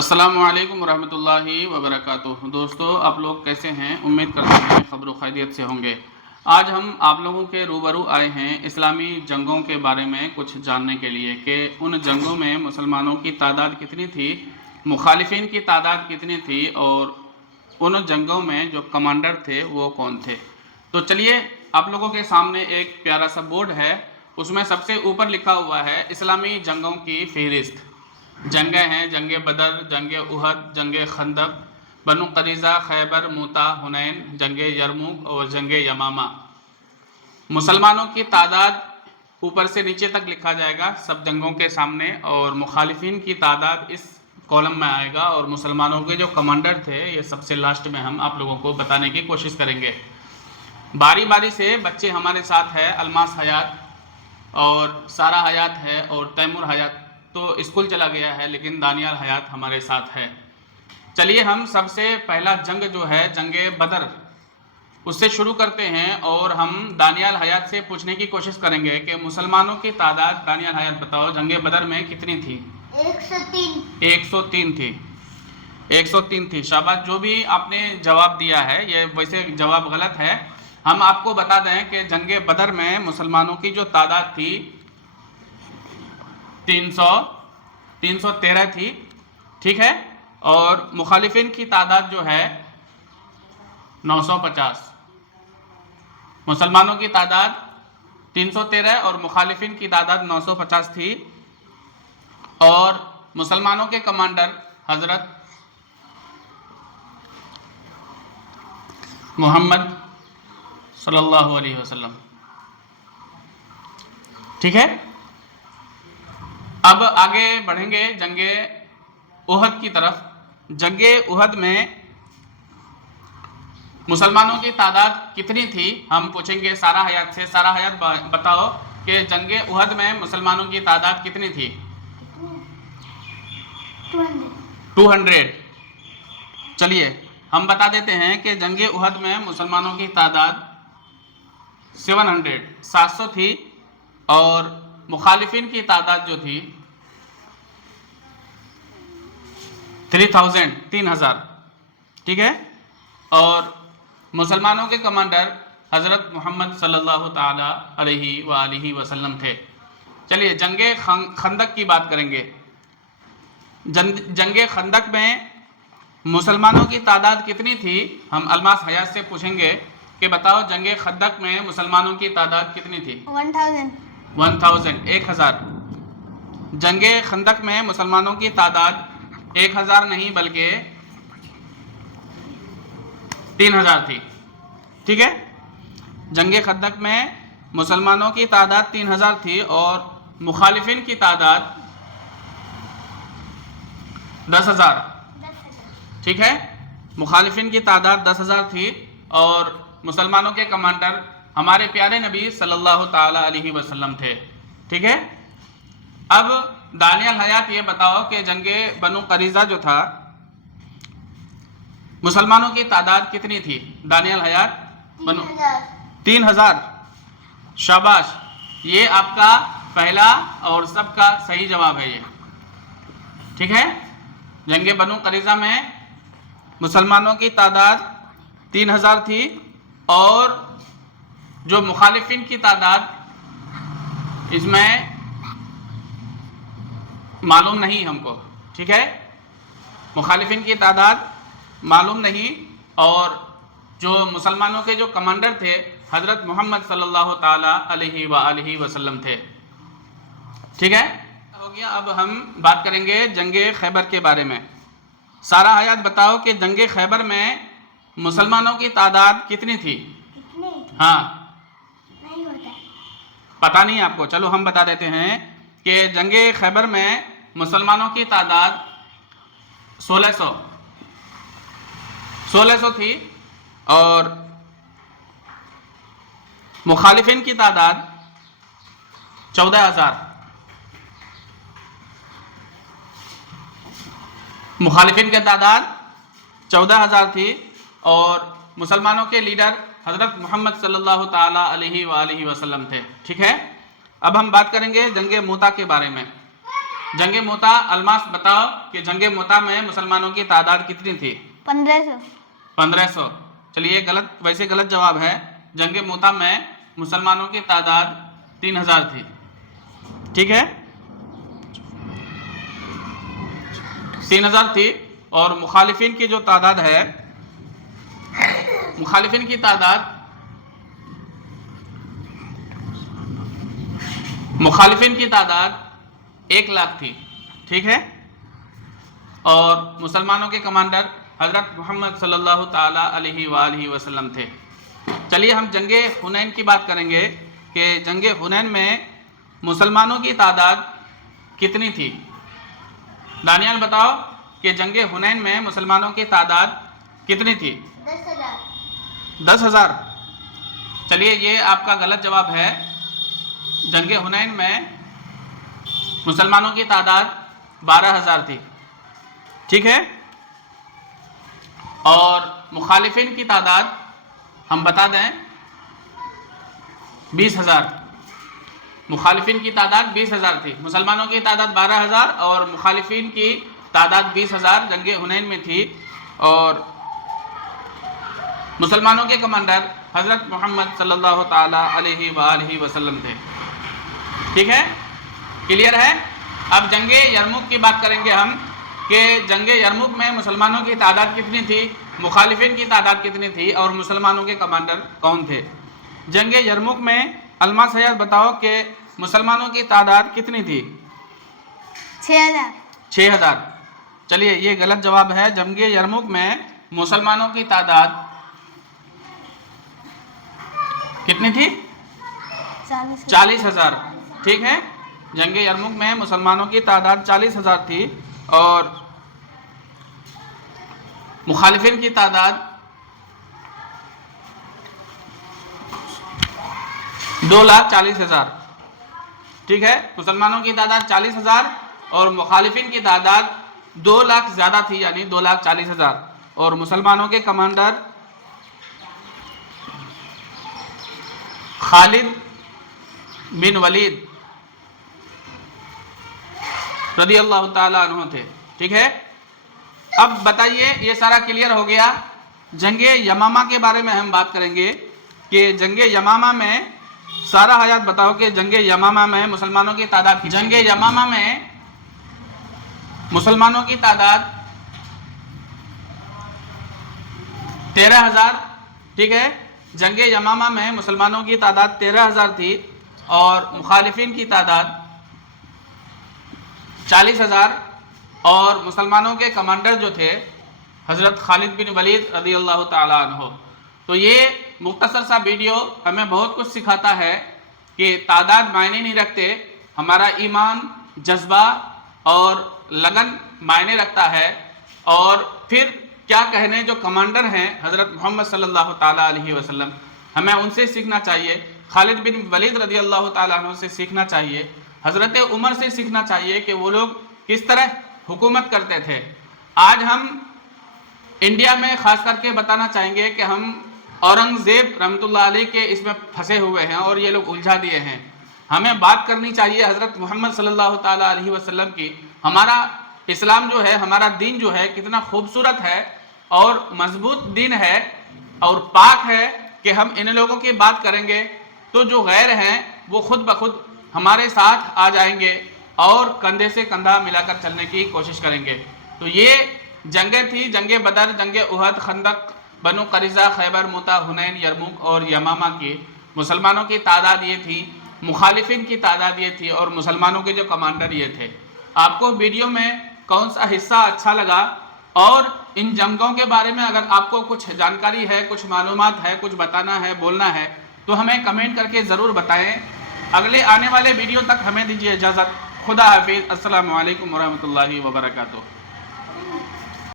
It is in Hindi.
अस्सलामु अलैकुम वरहमतुल्लाहि वबरकातुहू। दोस्तों, आप लोग कैसे हैं? उम्मीद करते हैं खैर खैरियत से होंगे। आज हम आप लोगों के रूबरू आए हैं इस्लामी जंगों के बारे में कुछ जानने के लिए कि उन जंगों में मुसलमानों की तादाद कितनी थी, मुखालिफिन की तादाद कितनी थी और उन जंगों में जो कमांडर थे वो कौन थे। तो चलिए, आप लोगों के सामने एक प्यारा सा बोर्ड है, उसमें सबसे ऊपर लिखा हुआ है इस्लामी जंगों की फहरिस्त। जंगें हैं जंग बदर, जंग उहद, जंग खंदक, बनु करीज़ा, खैबर, मूता, हुनैन, जंग यरमुक और जंग यमामा। मुसलमानों की तादाद ऊपर से नीचे तक लिखा जाएगा सब जंगों के सामने, और मुखालिफिन की तादाद इस कॉलम में आएगा, और मुसलमानों के जो कमांडर थे ये सबसे लास्ट में हम आप लोगों को बताने की कोशिश करेंगे। बारी बारी से बच्चे हमारे साथ है, अलमास हयात और सारा हयात है और तैमूर हयात तो स्कूल चला गया है, लेकिन दानियाल हयात हमारे साथ है। चलिए, हम सबसे पहला जंग जो है जंग बदर उससे शुरू करते हैं, और हम दानियाल हयात से पूछने की कोशिश करेंगे कि मुसलमानों की तादाद, दानियाल हयात बताओ, जंग बदर में कितनी थी? 103 थी। 103 थी। शाबाश। जो भी आपने जवाब दिया है ये वैसे जवाब गलत है। हम आपको बता दें कि जंग बदर में मुसलमानों की जो तादाद थी 313 थी, ठीक है, और मुखालिफिन की तादाद जो है 950। मुसलमानों की तादाद 313 और मुखालिफिन की तादाद 950 थी, और मुसलमानों के कमांडर हजरत मोहम्मद सल्लल्लाहु अलैहि वसल्लम, ठीक है। अब आगे बढ़ेंगे जंगे उहद की तरफ। जंगे उहद में मुसलमानों की तादाद कितनी थी हम पूछेंगे सारा हयात से। सारा हयात बताओ कि जंगे उहद में मुसलमानों की तादाद कितनी थी? 200। चलिए, हम बता देते हैं कि जंगे उहद में मुसलमानों की तादाद 700 थी, और मुखालिफिन की तादाद जो थी 3000, ठीक है, और मुसलमानों के कमांडर हज़रत मोहम्मद सल्लल्लाहु ताला अलैहि वसल्लम थे। चलिए, जंगे खंदक की बात करेंगे। जंगे खंदक में मुसलमानों की तादाद कितनी थी? हम अलमास हयात से पूछेंगे कि बताओ जंगे खंदक में मुसलमानों की तादाद कितनी थी? 1000। जंगे खंदक में मुसलमानों की तादाद 1000 नहीं बल्कि 3000 थी, ठीक है। जंगे खंदक में मुसलमानों की तादाद 3000 थी, और मुखालिफिन की तादाद 10,000, ठीक है। मुखालिफिन की तादाद 10,000 थी, और मुसलमानों के कमांडर हमारे प्यारे नबी सल्लल्लाहु ताला अलैहि वसल्लम थे, ठीक है। अब दानियाल हयात ये बताओ कि जंगे बनु करीज़ा जो था मुसलमानों की तादाद कितनी थी? दानियाल हयात, बनु 3000। शाबाश, ये आपका पहला और सबका सही जवाब है ये, ठीक है। जंगे बनु करीज़ा में मुसलमानों की तादाद 3000 थी, और जो मुखालिफिन की तादाद इसमें मालूम नहीं हमको, ठीक है। मुखालिफिन की तादाद मालूम नहीं, और जो मुसलमानों के जो कमांडर थे हज़रत मोहम्मद सल्लल्लाहु ताला अलैहि वसल्लम थे, ठीक है, हो गया। अब हम बात करेंगे जंगे खैबर के बारे में। सारा हयात बताओ कि जंगे खैबर में मुसलमानों की तादाद कितनी थी? हाँ, नहीं होता, पता नहीं आपको? चलो हम बता देते हैं कि जंगे खैबर में मुसलमानों की तादाद 1600 थी, और मुखालिफिन की तादाद 14,000। मुखालिफिन की तादाद 14,000 थी, और मुसलमानों के लीडर हज़रत मोहम्मद सल्लल्लाहु ताला अलैहि वसल्लम थे, ठीक है। अब हम बात करेंगे जंगे मूता के बारे में। जंगे मोता, अल्मास बताओ कि जंगे मोता में मुसलमानों की तादाद कितनी थी? 1500। 1500। चलिए गलत, वैसे गलत जवाब है। जंगे मोता में मुसलमानों की तादाद 3000 थी। ठीक है, 3000 थी। और मुखालिफिन की जो तादाद है, मुखालिफिन की तादाद 1 लाख थी। ठीक है, और मुसलमानों के कमांडर हजरत मोहम्मद सल्लल्लाहु ताला अलैहि वालैहि वसल्लम थे। चलिए हम जंगे हुनैन की बात करेंगे कि जंगे हुनैन में मुसलमानों की तादाद कितनी थी? दानियाल बताओ कि जंगे हुनैन में मुसलमानों की तादाद कितनी थी? 10,000। 10,000। चलिए ये आपका गलत जवाब है। जंगे हुनैन में मुसलमानों की तादाद 12,000 थी। ठीक है, और मुखालिफिन की तादाद हम बता दें 20,000। मुखालिफिन की तादाद 20,000 थी। मुसलमानों की तादाद 12,000 और मुखालिफिन की तादाद 20,000 जंगे हुनैन में थी। और मुसलमानों के कमांडर हजरत मोहम्मद सल्लल्लाहु ताला अलैहि वसल्लम थे। ठीक है, क्लियर है। अब जंगे यरमुक की बात करेंगे हम कि जंगे यरमुक में मुसलमानों की तादाद कितनी थी, मुखालिफिन की तादाद कितनी थी और मुसलमानों के कमांडर कौन थे? जंगे यरमुक में अलमा सैयद बताओ कि मुसलमानों की तादाद कितनी थी? 6,000। 6,000। चलिए ये गलत जवाब है। जंगे यरमुक में मुसलमानों की तादाद कितनी थी? 40,000। ठीक है, जंगे यरमुक में मुसलमानों की तादाद 40,000 थी और मुखालिफिन की तादाद 2,40,000। ठीक है, मुसलमानों की तादाद 40,000 और मुखालिफिन की तादाद 2 लाख ज़्यादा थी, यानी 2,40,000। और मुसलमानों के कमांडर खालिद बिन वलीद रदी अल्लाह ताला अन्हु थे। ठीक है, अब बताइए, ये सारा क्लियर हो गया। जंगे यमामा के बारे में हम बात करेंगे कि जंगे यमामा में सारा हयात बताओ कि जंगे यमामा में मुसलमानों की तादाद, जंगे यमामा में मुसलमानों की तादाद 13,000। ठीक है, जंगे यमामा में मुसलमानों की तादाद 13,000 थी और मुखालिफिन की तादाद 40,000 और मुसलमानों के कमांडर जो थे हज़रत खालिद बिन वलीद रदी अल्लाह ताला अन्हु। तो ये मुख्तसर सा वीडियो हमें बहुत कुछ सिखाता है कि तादाद मायने नहीं रखते, हमारा ईमान, जज्बा और लगन मायने रखता है। और फिर क्या कहने जो कमांडर हैं हज़रत मोहम्मद सल्लल्लाहु ताला अलैहि वसल्लम, हमें उनसे सीखना चाहिए। खालिद बिन वलीद रदी अल्लाह ताला अन्हु से सीखना चाहिए, हज़रत उमर से सीखना चाहिए कि वो लोग किस तरह हुकूमत करते थे। आज हम इंडिया में ख़ास करके बताना चाहेंगे कि हम औरंगज़ेब रहमतुल्लाह अलैह के इसमें फंसे हुए हैं और ये लोग उलझा दिए हैं। हमें बात करनी चाहिए हज़रत मोहम्मद सल्लल्लाहु ताला अलैहि वसल्लम की। हमारा इस्लाम जो है, हमारा दीन जो है, कितना खूबसूरत है और मजबूत दीन है और पाक है कि हम इन लोगों की बात करेंगे तो जो गैर हैं वो खुद ब खुद हमारे साथ आ जाएंगे और कंधे से कंधा मिलाकर चलने की कोशिश करेंगे। तो ये जंगें थी, जंगे बदर, जंगे उहद, खंदक, बनु करीज़ा, खैबर, मुता, हुनैन, यरमुक और यमामा की मुसलमानों की तादाद ये थी, मुखालिफिन की तादाद ये थी और मुसलमानों के जो कमांडर ये थे। आपको वीडियो में कौन सा हिस्सा अच्छा लगा और इन जंगों के बारे में अगर आपको कुछ जानकारी है, कुछ मालूमात है, कुछ बताना है, बोलना है तो हमें कमेंट करके ज़रूर बताएं। अगले आने वाले वीडियो तक हमें दीजिए इजाज़त। खुदा हाफिज़। अस्सलामु अलैकुम वरहमतुल्लाहि वबरकातुहू।